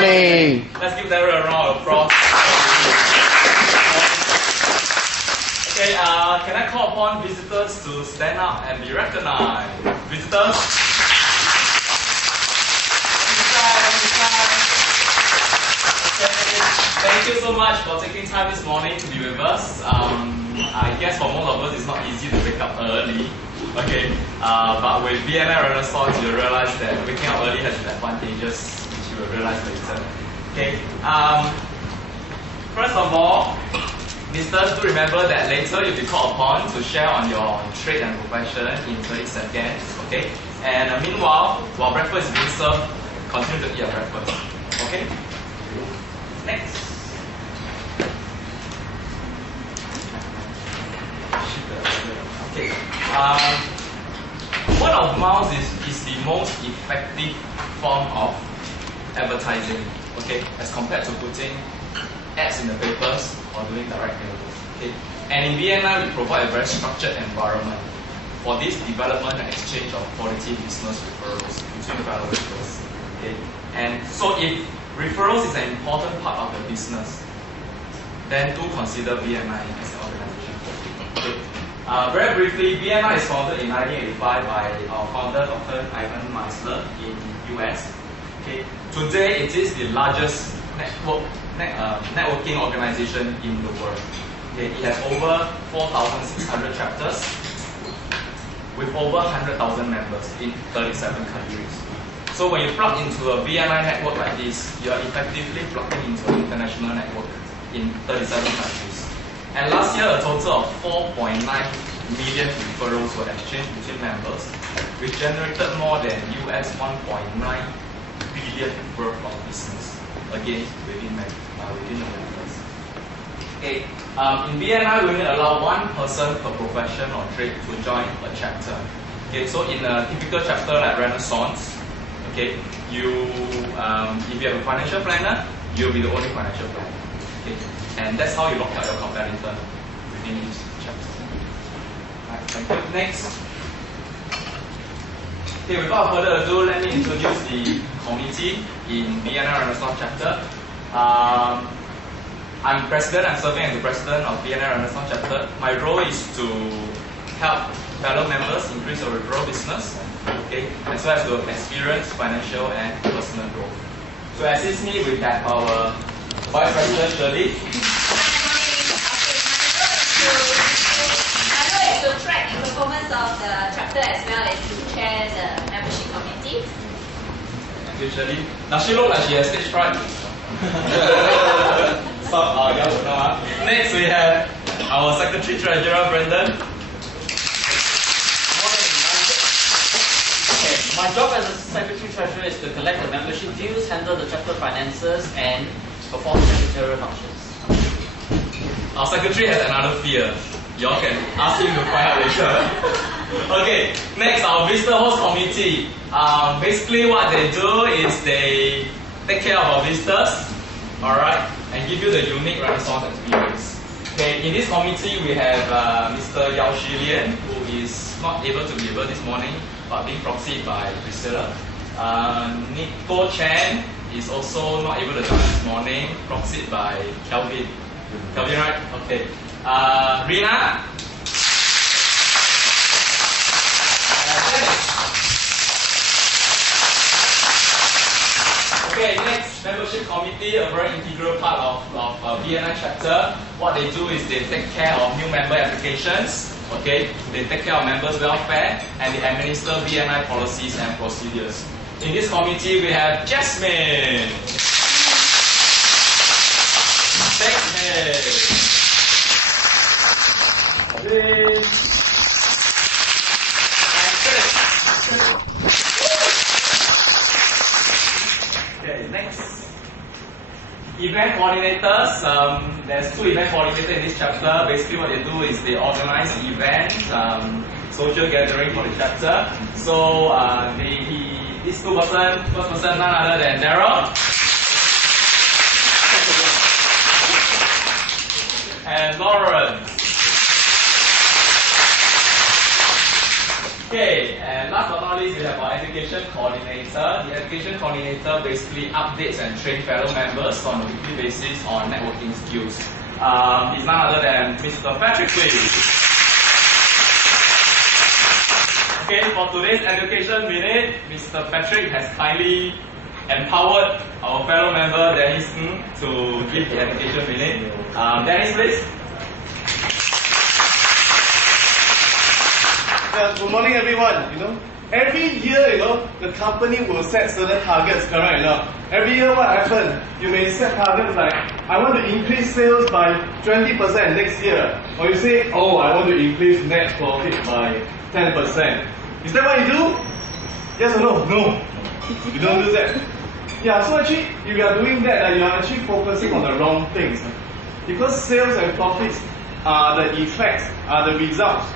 morning. Let's give them a round of applause. Okay, can I call upon visitors to stand up and be recognized? Visitors? Okay, thank you so much for taking time this morning to be with us. I guess for most of us it's not easy to wake up early. Okay, but with BNI Renaissance you'll realize that waking up early has its advantages, which you will realize later. Okay, first of all, visitors, do remember that later you'll be called upon to share on your trade and profession in 30 seconds. Okay, and meanwhile, while breakfast is being served, continue to eat your breakfast. Okay, next. Okay. Word of mouth is the most effective form of advertising, okay, as compared to putting ads in the papers or doing direct mailings. Okay. And in BNI, we provide a very structured environment for this development and exchange of quality business referrals between fellow workers. Okay. And so if referrals is an important part of the business, then do consider BNI as an organization. Okay. Very briefly, BNI is founded in 1985 by our founder, Dr. Ivan Meisler in US. Okay. Today, it is the largest networking organization in the world. Okay. It has over 4,600 chapters with over 100,000 members in 37 countries. So when you plug into a BNI network like this, you are effectively plugging into an international network in 37 countries. And last year, a total of 4.9 million referrals were exchanged between members, which generated more than US 1.9 billion worth of business, again, within the members. Okay. In BNI, we only allow one person per profession or trade to join a chapter. Okay, so in a typical chapter like Renaissance, okay, if you have a financial planner, you'll be the only financial planner. Okay. And that's how you lock out your competitor within each chapter. Right, thank you. Next. Okay, without further ado, let me introduce the committee in BNI Renaissance chapter. I'm serving as the president of BNI Renaissance chapter. My role is to help fellow members increase their referral business, okay, as well as to experience financial and personal growth. To assist me, we have our Vice President Shirley. My role is to track the performance of the chapter as well as to chair the membership committee. Thank you, Shirley. Now she looks like she has stage fright. Next, we have our Secretary Treasurer, Brendan. My job as a Secretary Treasurer is to collect the membership dues, handle the chapter finances, and perform secretarial functions. Our secretary has another fear. Y'all can ask him to find out later. Okay, next, our visitor host committee. Basically what they do is they take care of our visitors, alright, and give you the unique Renaissance experience. Okay, in this committee we have Mr. Yao Shilian, who is not able to be able this morning, but being proxied by Priscilla. Nico Chen is also not able to join this morning, proxied by Kelvin. Kelvin, right? Okay. Rina. Okay, next, membership committee, a very integral part of BNI chapter. What they do is they take care of new member applications. Okay, they take care of members' welfare and they administer BNI policies and procedures. In this committee, we have Jasmine. Lynn. And Chris. Okay, next. Event coordinators. There's two event coordinators in this chapter. Basically what they do is they organize events, social gathering for the chapter. So these two person, first person none other than Daryl and Lawrence. Okay, and last but not list, we have our education coordinator. The education coordinator basically updates and trains fellow members on a weekly basis on networking skills. He's none other than Mr. Patrick, please. Okay, for today's education minute, Mr. Patrick has kindly empowered our fellow member Dennis to give the education minute. Dennis, please. Good morning, everyone. Every year, the company will set certain targets, correct? Every year, what happens? You may set targets like, I want to increase sales by 20% next year. Or you say, oh, I want to increase net profit by 10%. Is that what you do? Yes or no? No. You don't do that. Yeah, so actually, if you are doing that, you are actually focusing on the wrong things. Because sales and profits are the effects, are the results.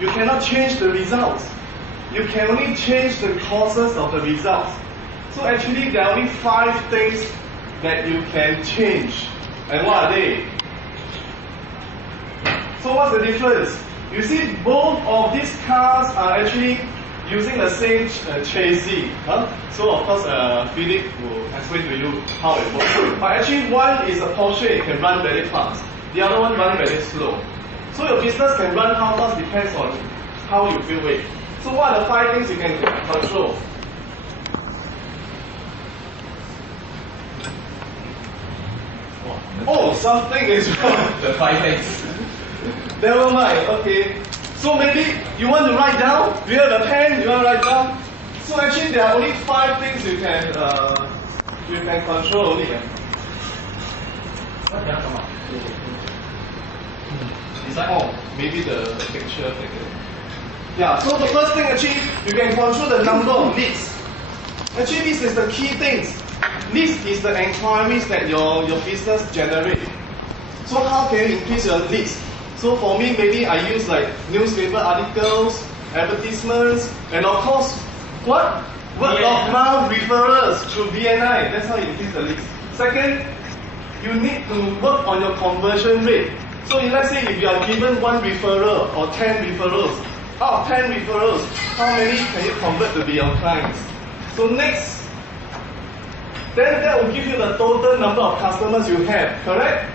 You cannot change the results. You can only change the causes of the results. So actually, there are only 5 things that you can change. And what are they? So what's the difference? You see, both of these cars are actually using the same chassis. So of course, Philip will explain to you how it works. But actually, one is a Porsche, it can run very fast. The other one runs very slow. So your business can run how fast depends on how you feel it. So what are the 5 things you can control? Oh, something is wrong. The 5 things. Never mind, okay. So maybe you want to write down? Do you have a pen? You want to write down? So actually there are only 5 things you can control only. What can come up? Oh, maybe the picture thing. Yeah, so the first thing actually, you can control the number of leads. Actually, this is the key things. Leads is the inquiries that your business generates. So how can you increase your leads? So for me, maybe I use like newspaper articles, advertisements, and of course, what? Word of mouth referrals through BNI. That's how you increase the leads. Second, you need to work on your conversion rate. So let's say if you are given 1 referral or 10 referrals, out of 10 referrals, how many can you convert to be your clients? So next, then that will give you the total number of customers you have, correct?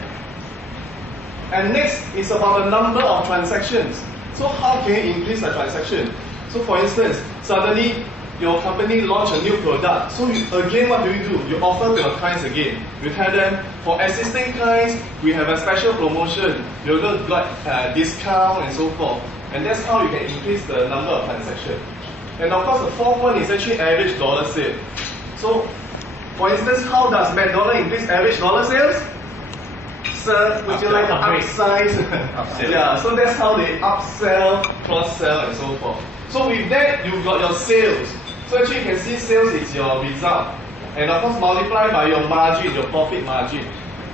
And next is about the number of transactions. So how can you increase the transaction? So for instance, suddenly your company launch a new product. So again, what do? You offer to your clients again. You tell them, for existing clients, we have a special promotion. You're going to get discount and so forth. And that's how you can increase the number of transactions. And of course, the 4th one is actually average dollar sale. So, for instance, how does McDonald's increase average dollar sales? Sir, would you like to upsize? Yeah, so that's how they upsell, cross-sell, and so forth. So with that, you've got your sales. So actually you can see sales is your result. And of course multiply by your margin, your profit margin.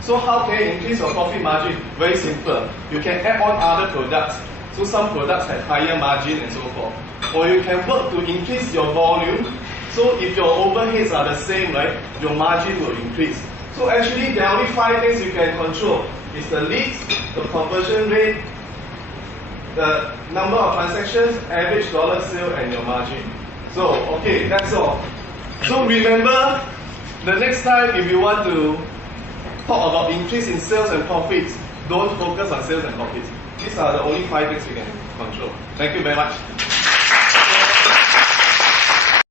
So how can you increase your profit margin? Very simple. You can add on other products. So some products have higher margin and so forth. Or you can work to increase your volume. So if your overheads are the same, right, your margin will increase. So actually there are only 5 things you can control. It's the leads, the conversion rate, the number of transactions, average dollar sale, and your margin. So, okay, that's all. So remember, the next time if you want to talk about increase in sales and profits, don't focus on sales and profits. These are the only 5 things you can control. Thank you very much.